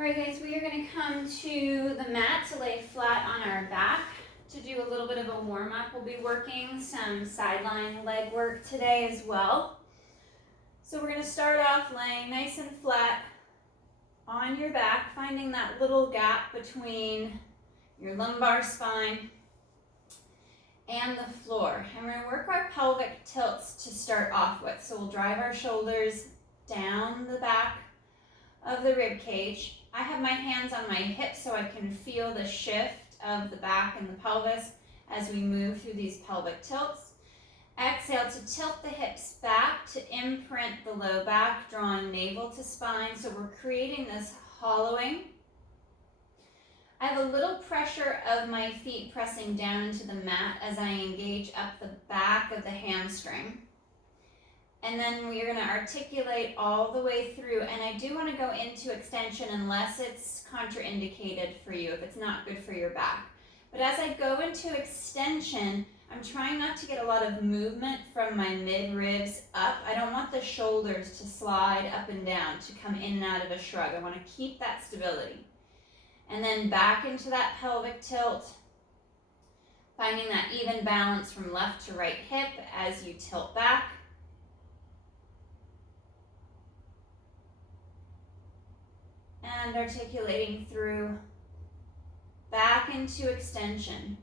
All right, guys, we are going to come to the mat to lay flat on our back to do a little bit of a warm-up. We'll be working some sideline leg work today as well. So we're going to start off laying nice and flat on your back, finding that little gap between your lumbar spine and the floor. And we're going to work our pelvic tilts to start off with. So we'll drive our shoulders down the back of the rib cage. I have my hands on my hips so I can feel the shift of the back and the pelvis as we move through these pelvic tilts. Exhale to tilt the hips back to imprint the low back, drawing navel to spine. So we're creating this hollowing. I have a little pressure of my feet pressing down into the mat as I engage up the back of the hamstring. And then we are going to articulate all the way through. And I do want to go into extension unless it's contraindicated for you, if it's not good for your back. But as I go into extension, I'm trying not to get a lot of movement from my mid-ribs up. I don't want the shoulders to slide up and down, to come in and out of a shrug. I want to keep that stability. And then back into that pelvic tilt, finding that even balance from left to right hip as you tilt back. And articulating through, back into extension.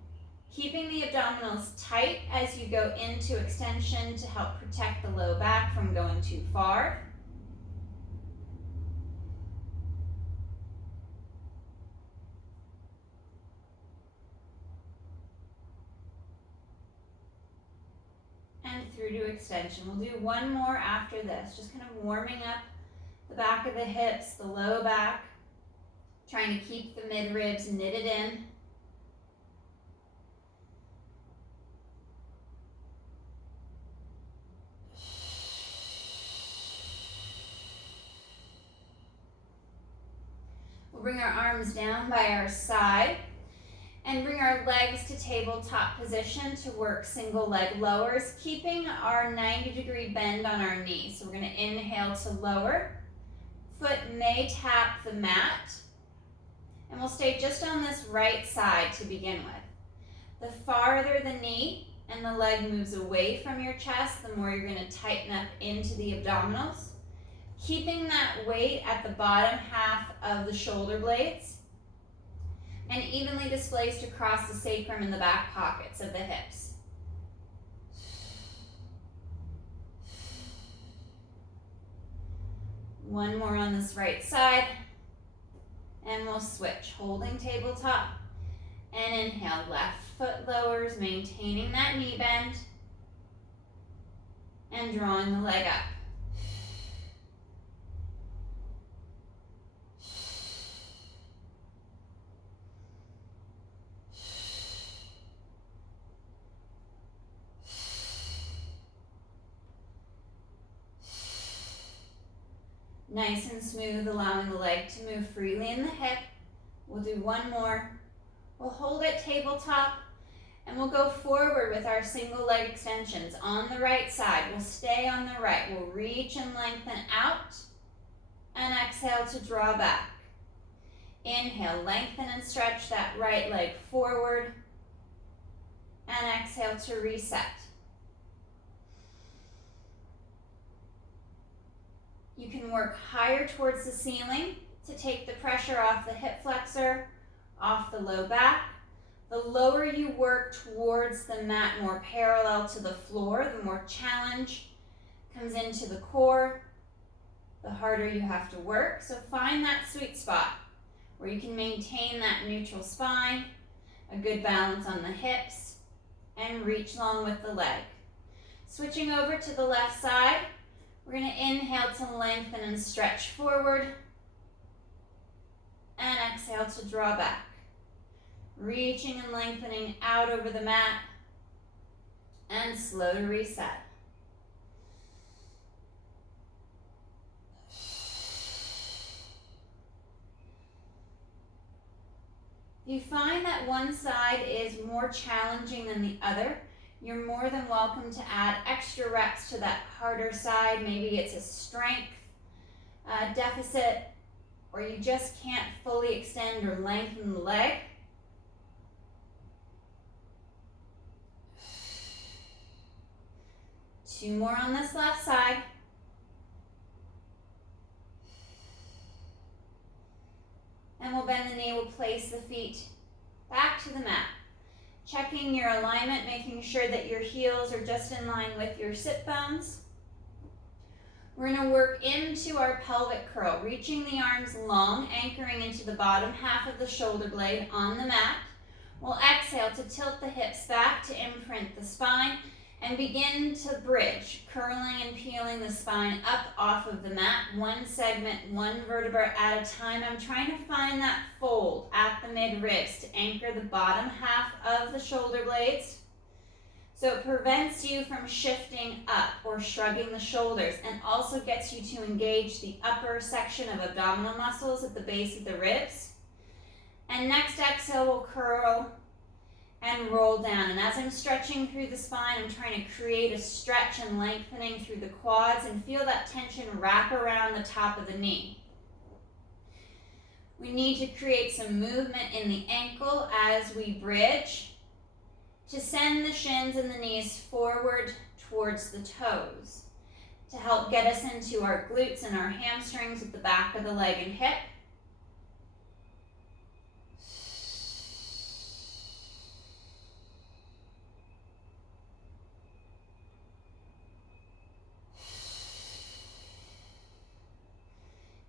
Keeping the abdominals tight as you go into extension to help protect the low back from going too far. And through to extension. We'll do one more after this, just kind of warming up the back of the hips, the low back, trying to keep the mid-ribs knitted in. We'll bring our arms down by our side and bring our legs to tabletop position to work single leg lowers, keeping our 90-degree bend on our knees. So we're going to inhale to lower. Foot may tap the mat, and we'll stay just on this right side to begin with. The farther the knee and the leg moves away from your chest, the more you're going to tighten up into the abdominals, keeping that weight at the bottom half of the shoulder blades and evenly displaced across the sacrum and the back pockets of the hips. One more on this right side, and we'll switch, holding tabletop, and inhale, left foot lowers, maintaining that knee bend, and drawing the leg up. Nice and smooth, allowing the leg to move freely in the hip. We'll do one more. We'll hold it tabletop, and we'll go forward with our single leg extensions on the right side. We'll stay on the right. We'll reach and lengthen out, and exhale to draw back. Inhale, lengthen and stretch that right leg forward, and exhale to reset. You can work higher towards the ceiling to take the pressure off the hip flexor, off the low back. The lower you work towards the mat, more parallel to the floor, the more challenge comes into the core, the harder you have to work. So find that sweet spot where you can maintain that neutral spine, a good balance on the hips, and reach long with the leg. Switching over to the left side, we're going to inhale to lengthen and stretch forward, and exhale to draw back. Reaching and lengthening out over the mat, and slow to reset. If you find that one side is more challenging than the other, you're more than welcome to add extra reps to that harder side. Maybe it's a strength deficit or you just can't fully extend or lengthen the leg, two more on this left side. And we'll bend the knee, we'll place the feet back to the mat. Checking your alignment, making sure that your heels are just in line with your sit bones. We're going to work into our pelvic curl, reaching the arms long, anchoring into the bottom half of the shoulder blade on the mat. We'll exhale to tilt the hips back to imprint the spine and begin to bridge, curling and peeling the spine up off of the mat, one segment, one vertebra at a time. I'm trying to find that fold at the mid-ribs to anchor the bottom half of the shoulder blades, so it prevents you from shifting up or shrugging the shoulders, and also gets you to engage the upper section of abdominal muscles at the base of the ribs. And next exhale, we'll curl and roll down. And as I'm stretching through the spine, I'm trying to create a stretch and lengthening through the quads and feel that tension wrap around the top of the knee. We need to create some movement in the ankle as we bridge to send the shins and the knees forward towards the toes to help get us into our glutes and our hamstrings at the back of the leg and hip.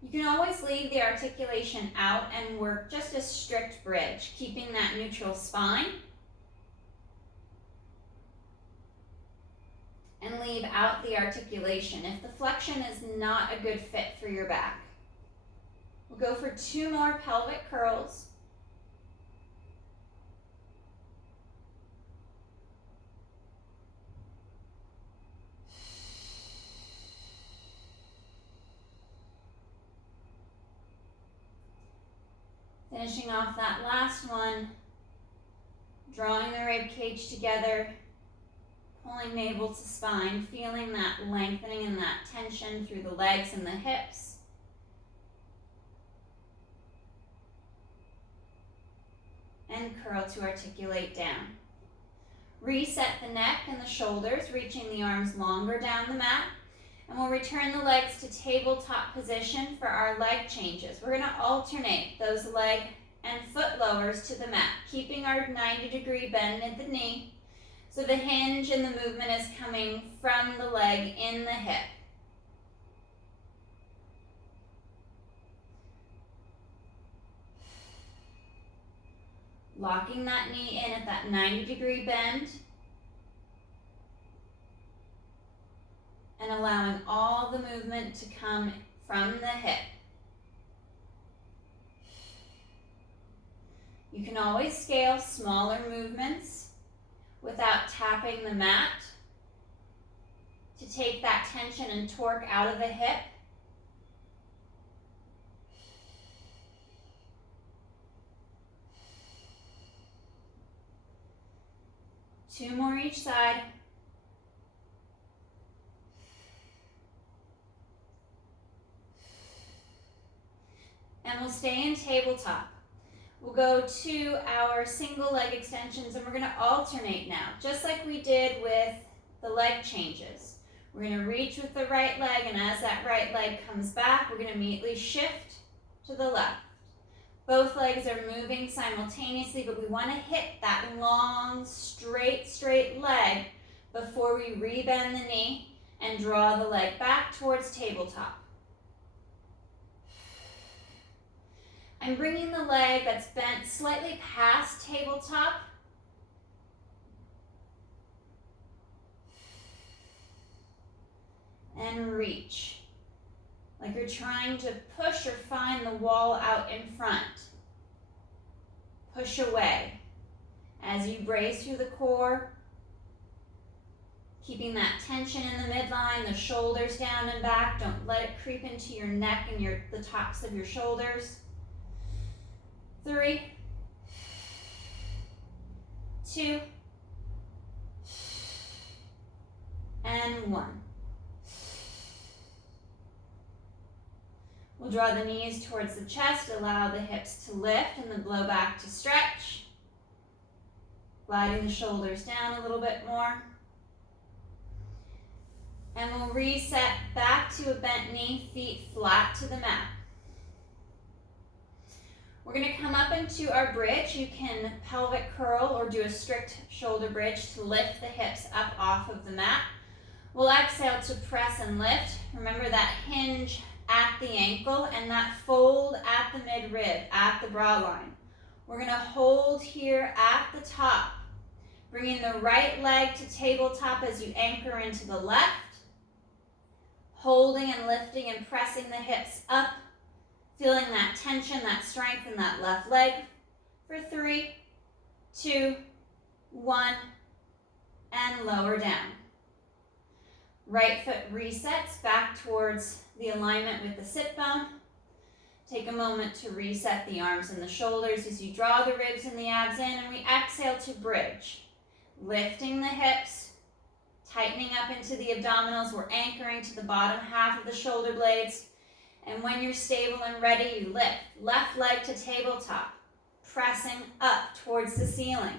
You can always leave the articulation out and work just a strict bridge, keeping that neutral spine. And leave out the articulation if the flexion is not a good fit for your back. We'll go for two more pelvic curls. Finishing off that last one, drawing the rib cage together, pulling navel to spine, feeling that lengthening and that tension through the legs and the hips. And curl to articulate down. Reset the neck and the shoulders, reaching the arms longer down the mat. And we'll return the legs to tabletop position for our leg changes. We're going to alternate those leg and foot lowers to the mat, keeping our 90-degree bend at the knee. So the hinge and the movement is coming from the leg in the hip. Locking that knee in at that 90-degree bend. And allowing all the movement to come from the hip. You can always scale smaller movements without tapping the mat to take that tension and torque out of the hip. Two more each side. And we'll stay in tabletop. We'll go to our single leg extensions and we're going to alternate now, just like we did with the leg changes. We're going to reach with the right leg, and as that right leg comes back, we're going to immediately shift to the left. Both legs are moving simultaneously, but we want to hit that long, straight leg before we rebend the knee and draw the leg back towards tabletop. I'm bringing the leg that's bent slightly past tabletop. And reach. Like you're trying to push or find the wall out in front. Push away. As you brace through the core, keeping that tension in the midline, the shoulders down and back. Don't let it creep into your neck and the tops of your shoulders. 3, 2, and 1. We'll draw the knees towards the chest, allow the hips to lift and the low back to stretch. Gliding the shoulders down a little bit more. And we'll reset back to a bent knee, feet flat to the mat. We're going to come up into our bridge. You can pelvic curl or do a strict shoulder bridge to lift the hips up off of the mat. We'll exhale to press and lift. Remember that hinge at the ankle and that fold at the midrib, at the brow line. We're going to hold here at the top, bringing the right leg to tabletop as you anchor into the left, holding and lifting and pressing the hips up, feeling that tension, that strength in that left leg for 3, 2, 1, and lower down. Right foot resets back towards the alignment with the sit bone. Take a moment to reset the arms and the shoulders as you draw the ribs and the abs in, and we exhale to bridge. Lifting the hips, tightening up into the abdominals. We're anchoring to the bottom half of the shoulder blades. And when you're stable and ready, you lift. Left leg to tabletop, pressing up towards the ceiling.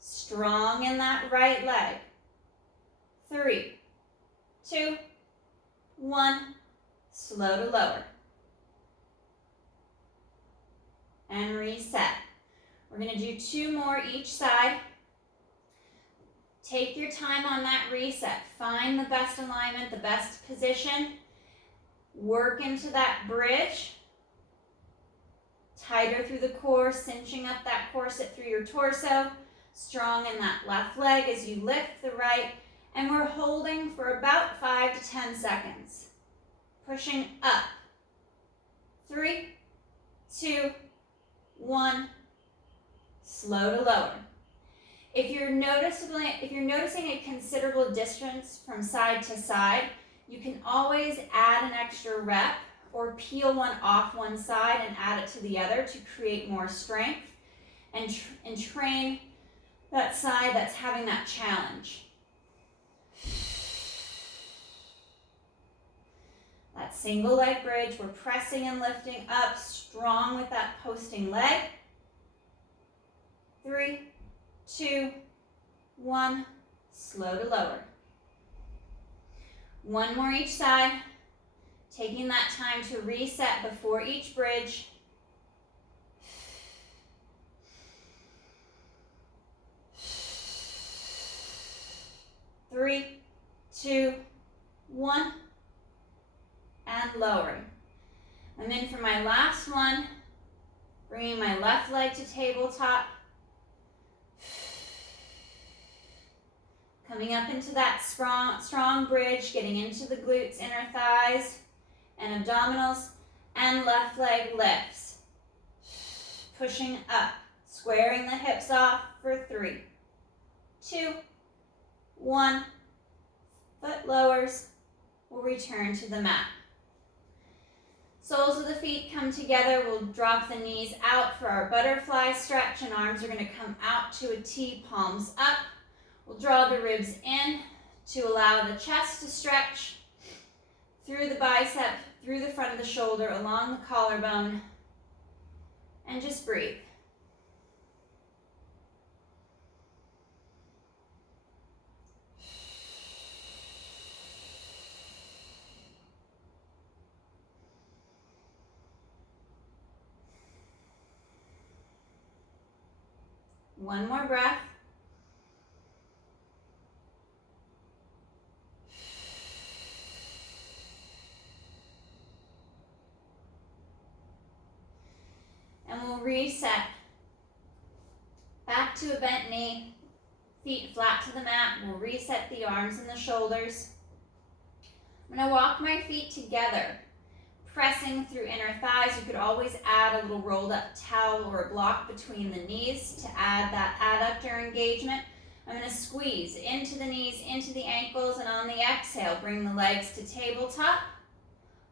Strong in that right leg. 3, 2, 1, slow to lower. And reset. We're going to do 2 more each side. Take your time on that reset. Find the best alignment, the best position. Work into that bridge. Tighter through the core, cinching up that corset through your torso. Strong in that left leg as you lift the right. And we're holding for about 5 to 10 seconds. Pushing up. 3, 2, 1. Slow to lower. If you're noticing a considerable distance from side to side, you can always add an extra rep or peel one off one side and add it to the other to create more strength and train that side that's having that challenge. That single leg bridge, we're pressing and lifting up, strong with that posting leg. 3, 2, 1, slow to lower. 1 more each side, taking that time to reset before each bridge. Three, 2, 1, and lowering. I'm in for my last one, bringing my left leg to tabletop. Coming up into that strong bridge, getting into the glutes, inner thighs, and abdominals, and left leg lifts. Pushing up, squaring the hips off for 3, 2, 1. Foot lowers, we'll return to the mat. Soles of the feet come together, we'll drop the knees out for our butterfly stretch, and arms are going to come out to a T, palms up. We'll draw the ribs in to allow the chest to stretch through the bicep, through the front of the shoulder, along the collarbone, and just breathe. One more breath. And we'll reset back to a bent knee, feet flat to the mat. We'll reset the arms and the shoulders. I'm going to walk my feet together, pressing through inner thighs. You could always add a little rolled up towel or a block between the knees to add that adductor engagement. I'm going to squeeze into the knees, into the ankles, and on the exhale, bring the legs to tabletop.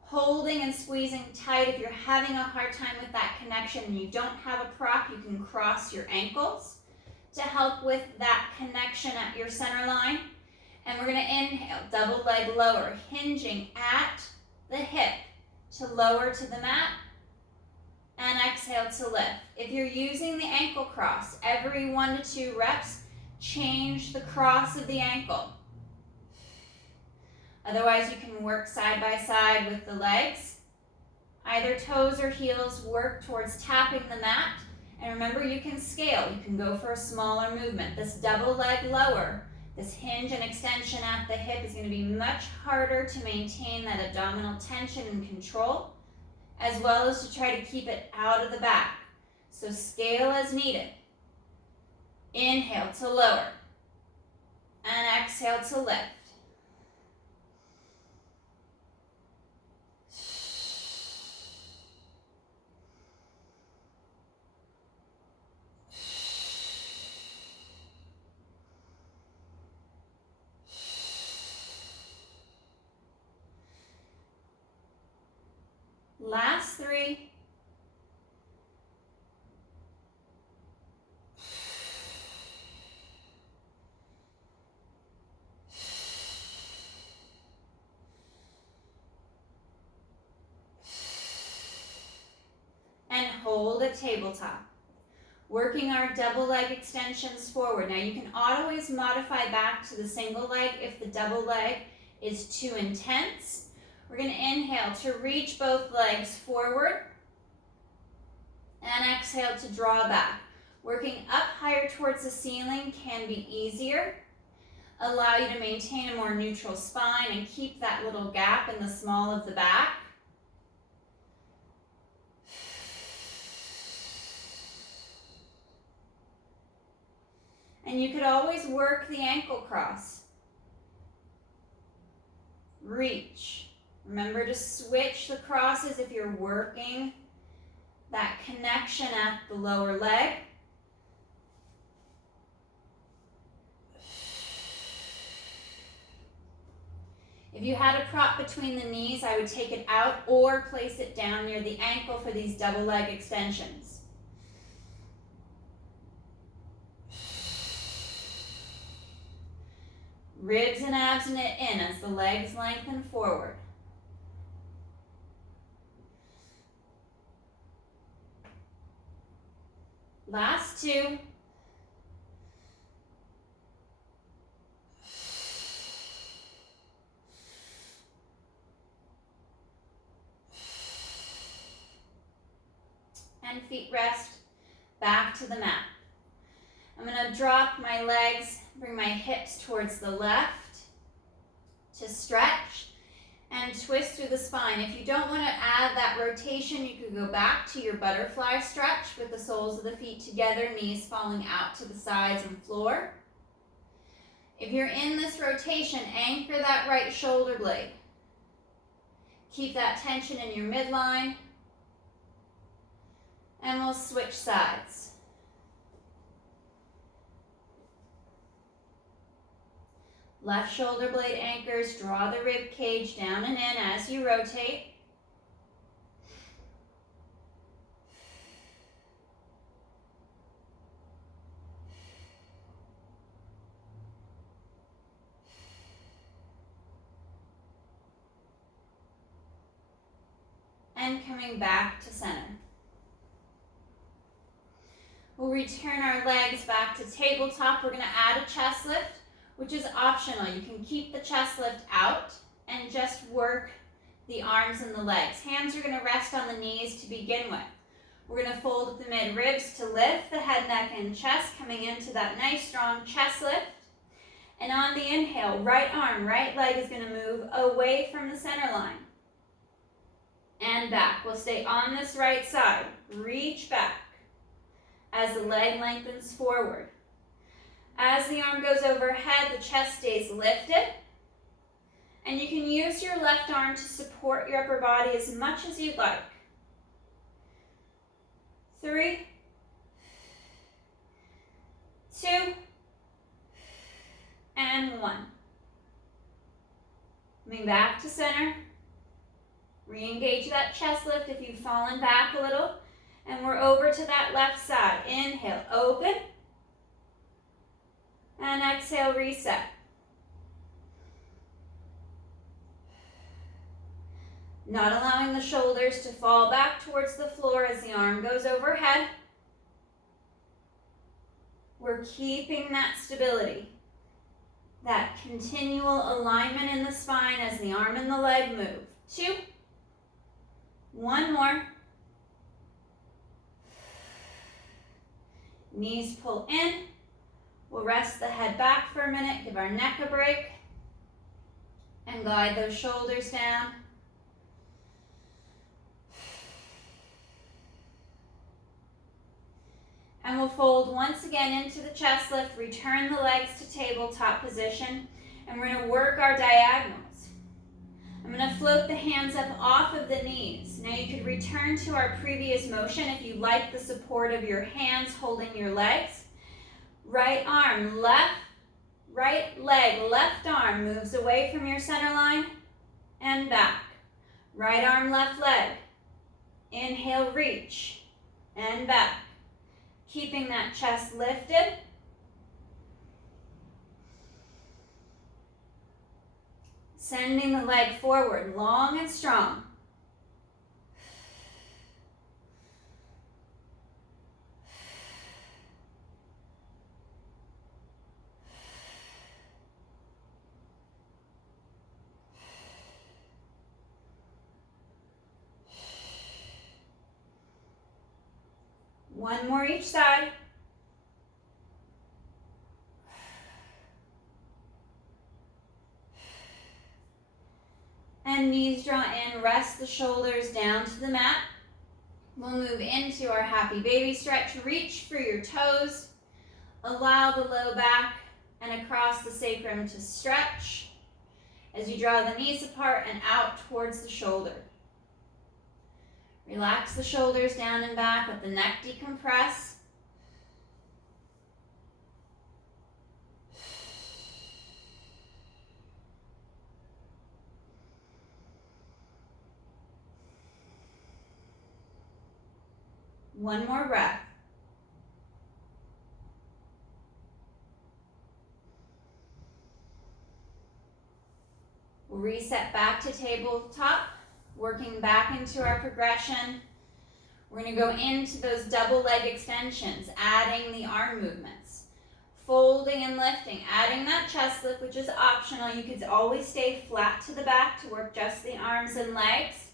Holding and squeezing tight. If you're having a hard time with that connection and you don't have a prop, you can cross your ankles to help with that connection at your center line. And we're going to inhale, double leg lower, hinging at the hip, to lower to the mat, and exhale to lift. If you're using the ankle cross, every 1 to 2 reps, change the cross of the ankle. Otherwise, you can work side by side with the legs. Either toes or heels work towards tapping the mat. And remember, you can scale. You can go for a smaller movement. This double leg lower, this hinge and extension at the hip is going to be much harder to maintain that abdominal tension and control, as well as to try to keep it out of the back. So scale as needed. Inhale to lower. And exhale to lift. Last 3. And hold at tabletop. Working our double leg extensions forward. Now you can always modify back to the single leg if the double leg is too intense. We're going to inhale to reach both legs forward and exhale to draw back. Working up higher towards the ceiling can be easier. Allow you to maintain a more neutral spine and keep that little gap in the small of the back. And you could always work the ankle cross. Reach. Remember to switch the crosses if you're working that connection at the lower leg. If you had a prop between the knees, I would take it out or place it down near the ankle for these double leg extensions. Ribs and abs knit in as the legs lengthen forward. Last 2. And feet rest back to the mat. I'm going to drop my legs, bring my hips towards the left to stretch and twist through the spine. If you don't want to add that rotation, you could go back to your butterfly stretch with the soles of the feet together, knees falling out to the sides and floor. If you're in this rotation, anchor that right shoulder blade. Keep that tension in your midline. And we'll switch sides. Left shoulder blade anchors, draw the rib cage down and in as you rotate. And coming back to center. We'll return our legs back to tabletop. We're going to add a chest lift, which is optional. You can keep the chest lift out and just work the arms and the legs. Hands are going to rest on the knees to begin with. We're going to fold at the mid ribs to lift the head, neck, and chest, coming into that nice strong chest lift. And on the inhale, right arm, right leg is going to move away from the center line. And back. We'll stay on this right side. Reach back as the leg lengthens forward. As the arm goes overhead, the chest stays lifted. And you can use your left arm to support your upper body as much as you'd like. 3, 2, and 1. Coming back to center. Re-engage that chest lift if you've fallen back a little. And we're over to that left side. Inhale, open. And exhale, reset. Not allowing the shoulders to fall back towards the floor as the arm goes overhead. We're keeping that stability, that continual alignment in the spine as the arm and the leg move. 2. 1 more. Knees pull in. We'll rest the head back for a minute, give our neck a break, and glide those shoulders down. And we'll fold once again into the chest lift, return the legs to tabletop position, and we're going to work our diagonals. I'm going to float the hands up off of the knees. Now you could return to our previous motion if you like the support of your hands holding your legs. Right arm, left, right leg, left arm moves away from your center line and back. Right arm, left leg. Inhale, reach, and back. Keeping that chest lifted. Sending the leg forward, long and strong. One more each side. And knees draw in, rest the shoulders down to the mat. We'll move into our happy baby stretch. Reach for your toes. Allow the low back and across the sacrum to stretch as you draw the knees apart and out towards the shoulder. Relax the shoulders down and back, let the neck decompress. One more breath. We'll reset back to tabletop. Working back into our progression. We're going to go into those double leg extensions, adding the arm movements. Folding and lifting, adding that chest lift, which is optional. You could always stay flat to the back to work just the arms and legs.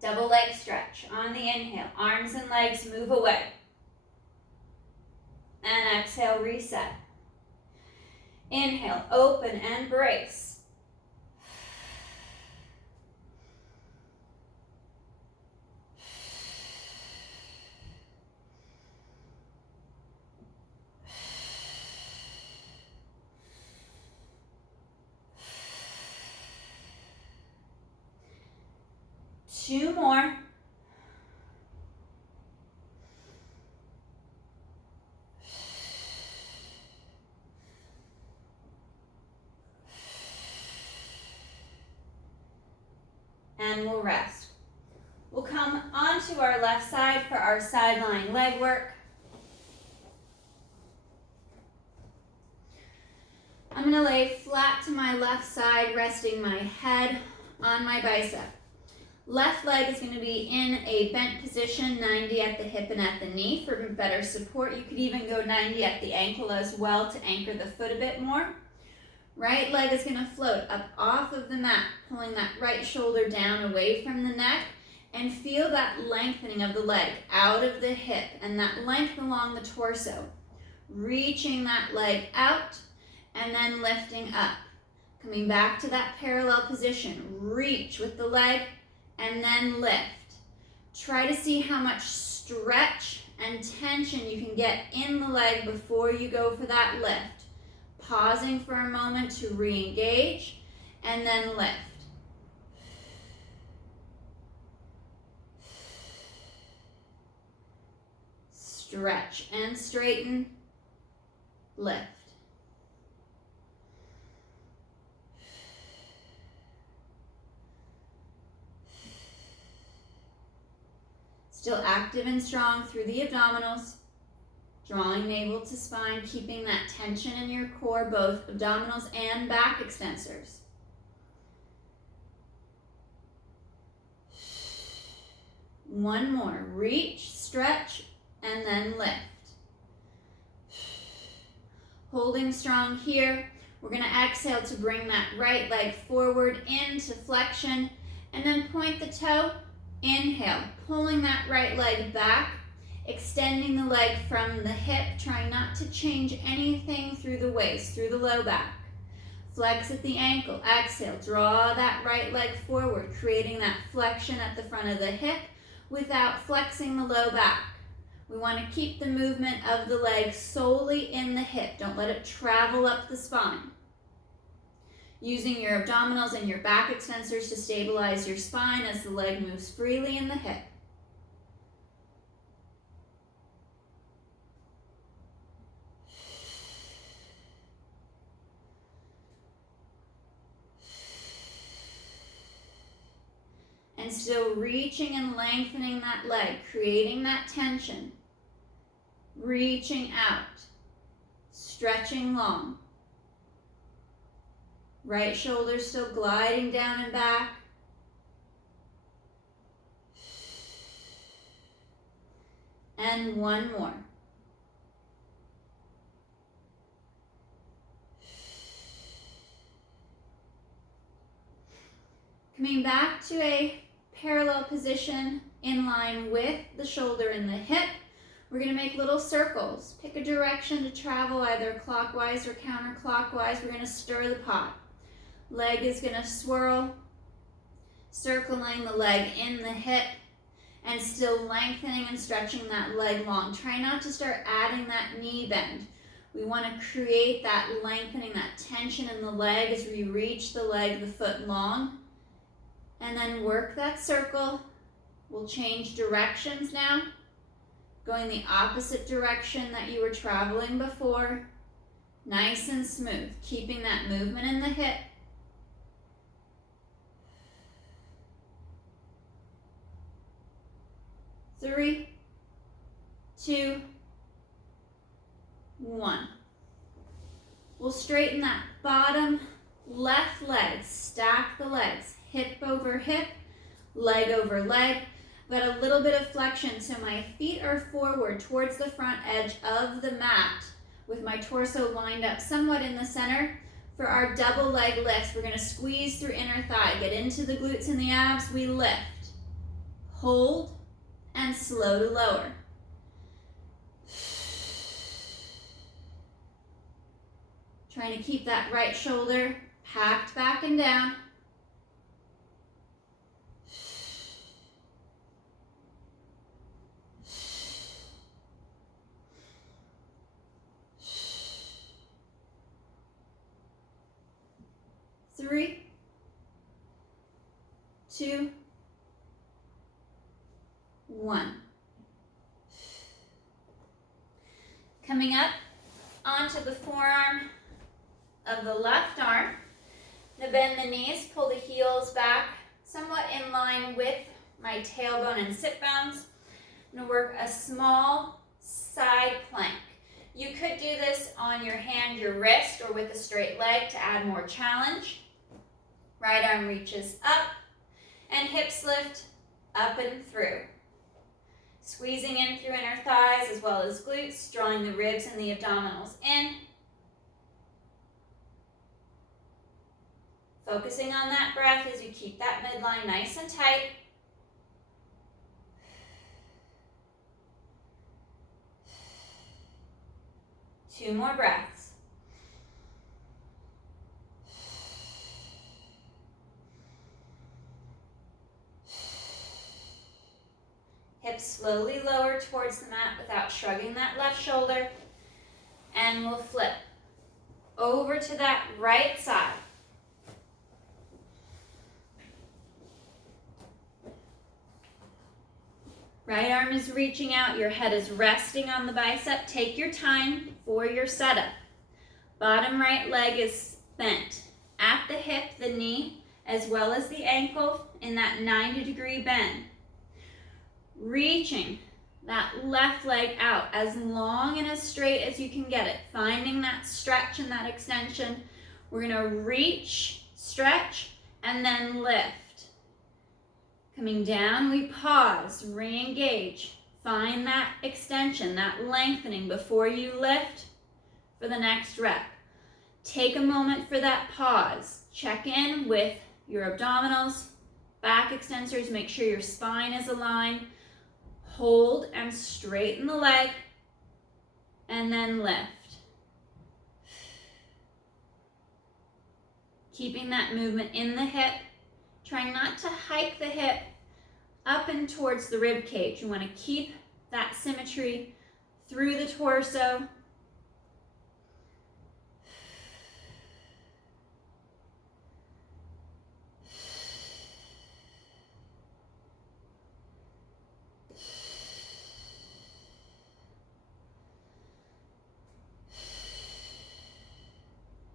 Double leg stretch. On the inhale, arms and legs move away. And exhale, reset. Inhale, open and brace. Two more. And we'll rest. We'll come onto our left side for our side lying leg work. I'm going to lay flat to my left side, resting my head on my bicep. Left leg is going to be in a bent position, 90 at the hip and at the knee for better support. You could even go 90 at the ankle as well to anchor the foot a bit more. Right leg is going to float up off of the mat, pulling that right shoulder down away from the neck, and feel that lengthening of the leg out of the hip and that length along the torso. Reaching that leg out and then lifting up. Coming back to that parallel position. Reach with the leg and then lift. Try to see how much stretch and tension you can get in the leg before you go for that lift. Pausing for a moment to re-engage and then lift. Stretch and straighten, lift. Still active and strong through the abdominals, drawing navel to spine, keeping that tension in your core, both abdominals and back extensors. One more. Reach, stretch, and then lift. Holding strong here. We're going to exhale to bring that right leg forward into flexion, and then point the toe. Inhale, pulling that right leg back, extending the leg from the hip, trying not to change anything through the waist, through the low back. Flex at the ankle. Exhale, draw that right leg forward, creating that flexion at the front of the hip without flexing the low back. We want to keep the movement of the leg solely in the hip. Don't let it travel up the spine. Using your abdominals and your back extensors to stabilize your spine as the leg moves freely in the hip. And still reaching and lengthening that leg, creating that tension. Reaching out, stretching long. Right shoulder still gliding down and back. And one more. Coming back to a parallel position in line with the shoulder and the hip. We're going to make little circles. Pick a direction to travel, either clockwise or counterclockwise. We're going to stir the pot. Leg is going to swirl, circling the leg in the hip, and still lengthening and stretching that leg long. Try not to start adding that knee bend. We want to create that lengthening, that tension in the leg as we reach the leg, the foot long. And then work that circle. We'll change directions now, going the opposite direction that you were traveling before. Nice and smooth, keeping that movement in the hip. Three, two, one. We'll straighten that bottom left leg, stack the legs, hip over hip, leg over leg. Got a little bit of flexion, so my feet are forward towards the front edge of the mat with my torso lined up somewhat in the center. For our double leg lifts, we're going to squeeze through inner thigh, get into the glutes and the abs, we lift, hold, and slow to lower. Trying to keep that right shoulder packed back and down. Three, two, one. Coming up onto the forearm of the left arm. Now bend the knees, pull the heels back, somewhat in line with my tailbone and sit bones. I'm going to work a small side plank. You could do this on your hand, your wrist, or with a straight leg to add more challenge. Right arm reaches up, and hips lift up and through. Squeezing in through inner thighs as well as glutes, drawing the ribs and the abdominals in. Focusing on that breath as you keep that midline nice and tight. Two more breaths. Hips slowly lower towards the mat without shrugging that left shoulder. And we'll flip over to that right side. Right arm is reaching out, your head is resting on the bicep. Take your time for your setup. Bottom right leg is bent at the hip, the knee, as well as the ankle in that 90-degree bend. Reaching that left leg out as long and as straight as you can get it. Finding that stretch and that extension. We're going to reach, stretch, and then lift. Coming down, we pause, re-engage. Find that extension, that lengthening before you lift for the next rep. Take a moment for that pause. Check in with your abdominals, back extensors. Make sure your spine is aligned. Hold and straighten the leg, and then lift. Keeping that movement in the hip. Trying not to hike the hip up and towards the rib cage. You want to keep that symmetry through the torso.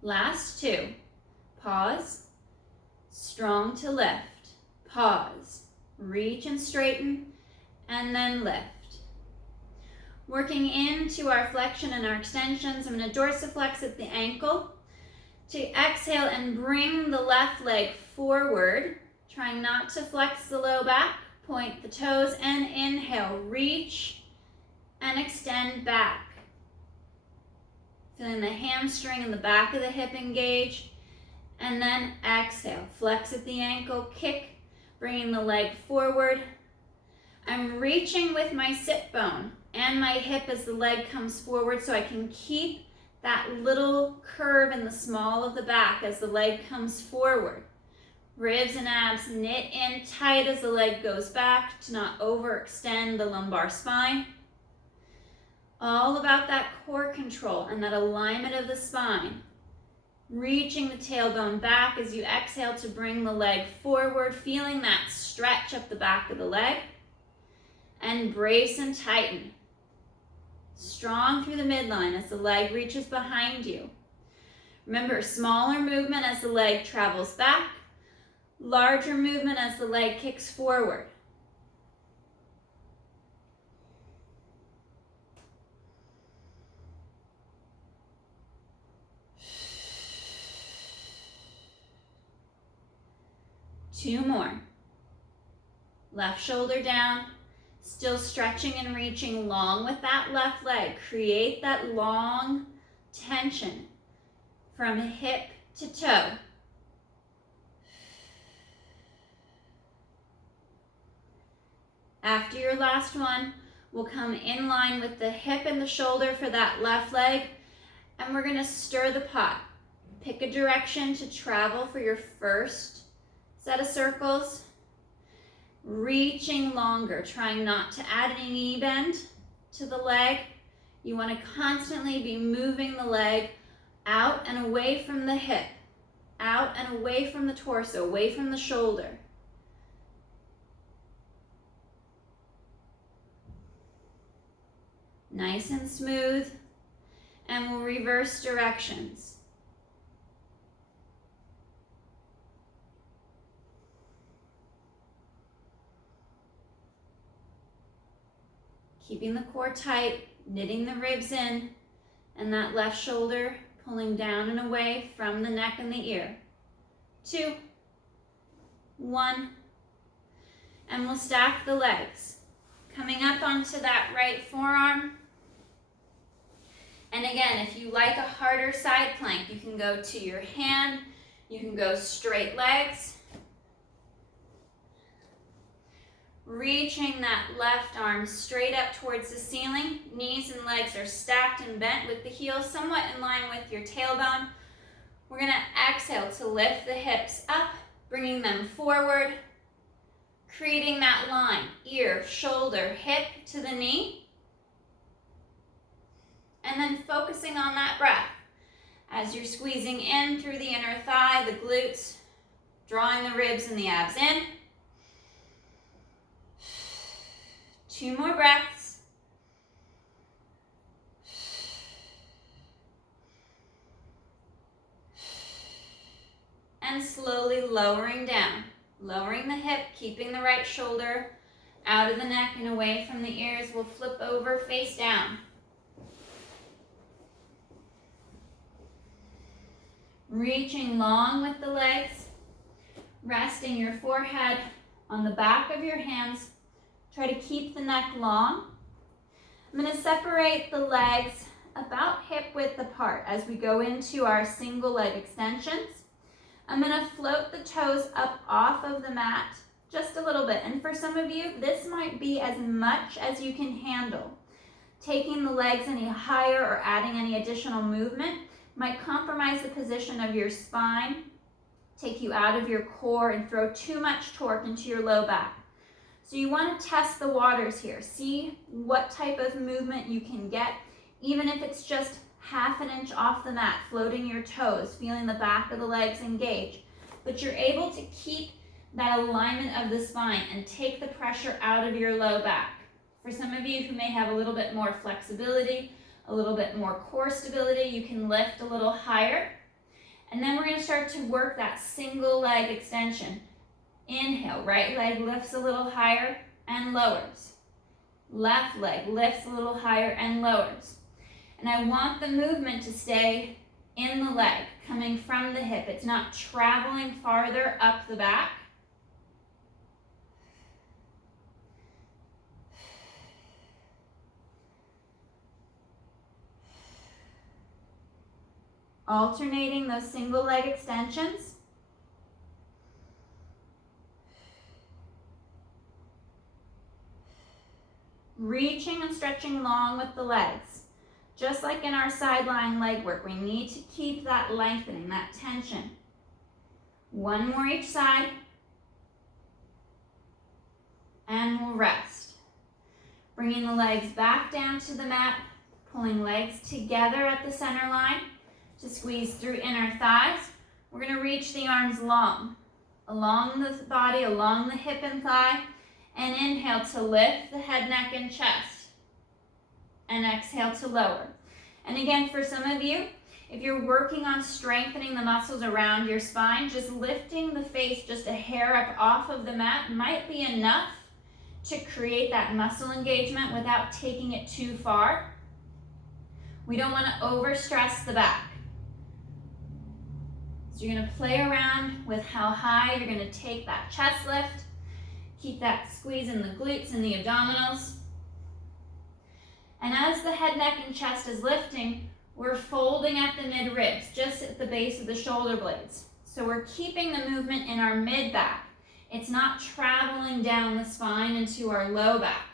Last two. Pause. Strong to lift. Pause. Reach and straighten, and then lift. Working into our flexion and our extensions, I'm going to dorsiflex at the ankle. To exhale and bring the left leg forward, trying not to flex the low back. Point the toes and inhale. Reach and extend back. Feeling the hamstring and the back of the hip engage. And then exhale. Flex at the ankle, kick, bringing the leg forward. I'm reaching with my sit bone and my hip as the leg comes forward so I can keep that little curve in the small of the back as the leg comes forward. Ribs and abs knit in tight as the leg goes back to not overextend the lumbar spine. All about that core control and that alignment of the spine. Reaching the tailbone back as you exhale to bring the leg forward, feeling that stretch up the back of the leg. And brace and tighten. Strong through the midline as the leg reaches behind you. Remember, smaller movement as the leg travels back, larger movement as the leg kicks forward. Two more. Left shoulder down, still stretching and reaching long with that left leg. Create that long tension from hip to toe. After your last one, we'll come in line with the hip and the shoulder for that left leg, and we're gonna stir the pot. Pick a direction to travel for your first set of circles. Reaching longer, trying not to add any knee bend to the leg. You want to constantly be moving the leg out and away from the hip, out and away from the torso, away from the shoulder. Nice and smooth, and we'll reverse directions. Keeping the core tight, knitting the ribs in, and that left shoulder pulling down and away from the neck and the ear. 2, 1, and we'll stack the legs. Coming up onto that right forearm. And again, if you like a harder side plank, you can go to your hand, you can go straight legs. Reaching that left arm straight up towards the ceiling. Knees and legs are stacked and bent with the heels somewhat in line with your tailbone. We're going to exhale to lift the hips up, bringing them forward, creating that line, ear, shoulder, hip to the knee. And then focusing on that breath as you're squeezing in through the inner thigh, the glutes, drawing the ribs and the abs in. 2 more breaths. And slowly lowering down. Lowering the hip, keeping the right shoulder out of the neck and away from the ears. We'll flip over, face down. Reaching long with the legs. Resting your forehead On the back of your hands, try to keep the neck long. I'm going to separate the legs about hip width apart as we go into our single leg extensions. I'm going to float the toes up off of the mat just a little bit. And for some of you, this might be as much as you can handle. Taking the legs any higher or adding any additional movement might compromise the position of your spine, take you out of your core, and throw too much torque into your low back. So you want to test the waters here. See what type of movement you can get, even if it's just half an inch off the mat, floating your toes, feeling the back of the legs engage. But you're able to keep that alignment of the spine and take the pressure out of your low back. For some of you who may have a little bit more flexibility, a little bit more core stability, you can lift a little higher. And then we're going to start to work that single leg extension. Inhale, right leg lifts a little higher and lowers. Left leg lifts a little higher and lowers. And I want the movement to stay in the leg, coming from the hip. It's not traveling farther up the back. Alternating those single leg extensions. Reaching and stretching long with the legs. Just like in our sideline leg work, we need to keep that lengthening, that tension. One more each side. And we'll rest. Bringing the legs back down to the mat, pulling legs together at the center line to squeeze through inner thighs. We're going to reach the arms long, along the body, along the hip and thigh, and inhale to lift the head, neck, and chest, and exhale to lower. And again, for some of you, if you're working on strengthening the muscles around your spine, just lifting the face just a hair up off of the mat might be enough to create that muscle engagement without taking it too far. We don't want to overstress the back. So you're going to play around with how high you're going to take that chest lift. Keep that squeeze in the glutes and the abdominals. And as the head, neck, and chest is lifting, we're folding at the mid-ribs, just at the base of the shoulder blades. So we're keeping the movement in our mid-back. It's not traveling down the spine into our low back.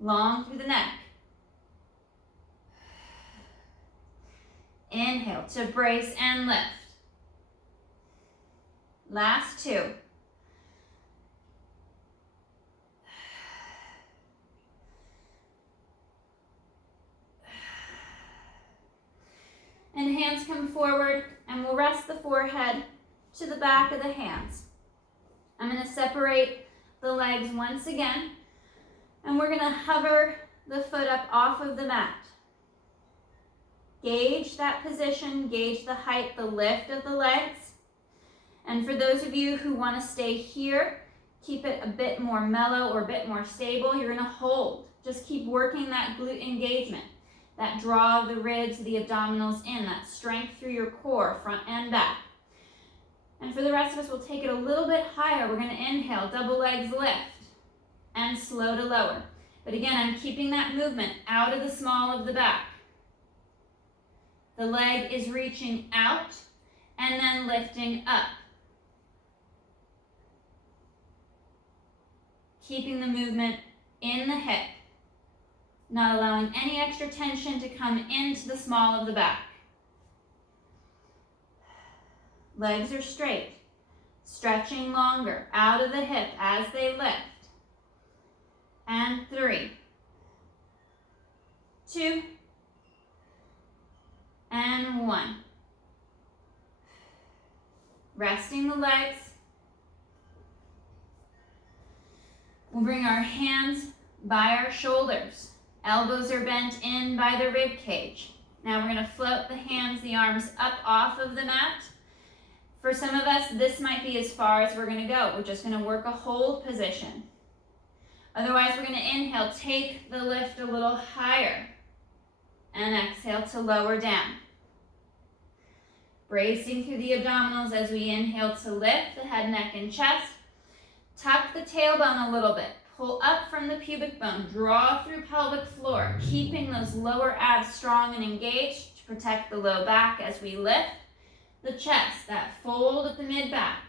Long through the neck. Inhale to brace and lift. Last two. And hands come forward, and we'll rest the forehead to the back of the hands. I'm going to separate the legs once again, and we're going to hover the foot up off of the mat. Gauge that position, gauge the height, the lift of the legs. And for those of you who want to stay here, keep it a bit more mellow or a bit more stable, you're going to hold. Just keep working that glute engagement, that draw of the ribs, the abdominals in, that strength through your core, front and back. And for the rest of us, we'll take it a little bit higher. We're going to inhale, double legs lift, and slow to lower. But again, I'm keeping that movement out of the small of the back. The leg is reaching out and then lifting up. Keeping the movement in the hip, not allowing any extra tension to come into the small of the back. Legs are straight, stretching longer out of the hip as they lift. And 3, 2, and 1. Resting the legs. We'll bring our hands by our shoulders. Elbows are bent in by the rib cage. Now we're going to float the hands, the arms up off of the mat. For some of us, this might be as far as we're going to go. We're just going to work a hold position. Otherwise, we're going to inhale, take the lift a little higher, and exhale to lower down. Bracing through the abdominals as we inhale to lift the head, neck, and chest. Tuck the tailbone a little bit. Pull up from the pubic bone. Draw through pelvic floor, keeping those lower abs strong and engaged to protect the low back as we lift the chest, that fold at the mid-back.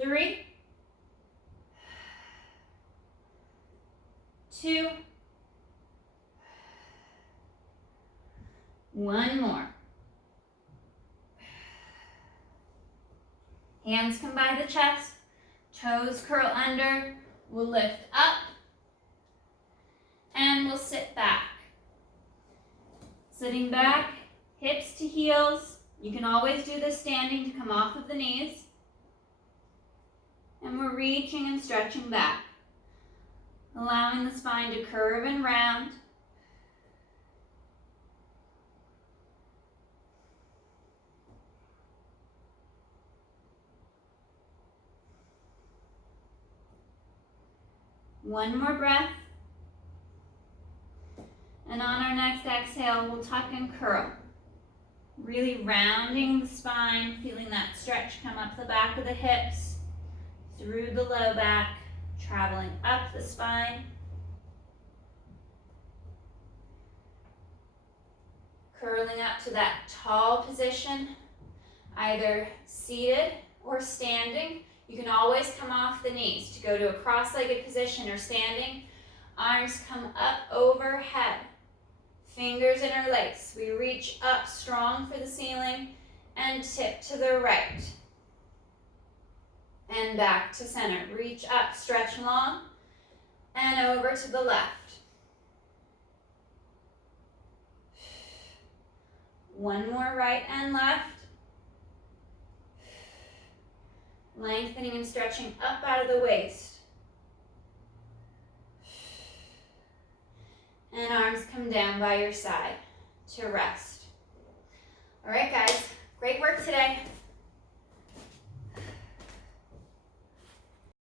Three, 2, 1 more. Hands come by the chest, toes curl under, we'll lift up, and we'll sit back. Sitting back, hips to heels. You can always do this standing to come off of the knees. And we're reaching and stretching back, allowing the spine to curve and round. One more breath. And on our next exhale, we'll tuck and curl. Really rounding the spine, feeling that stretch come up the back of the hips, through the low back, traveling up the spine. Curling up to that tall position, either seated or standing. You can always come off the knees to go to a cross-legged position or standing. Arms come up overhead. Fingers interlace. We reach up strong for the ceiling and tip to the right. And back to center. Reach up, stretch long, and over to the left. One more right and left. Lengthening and stretching up out of the waist. And arms come down by your side to rest.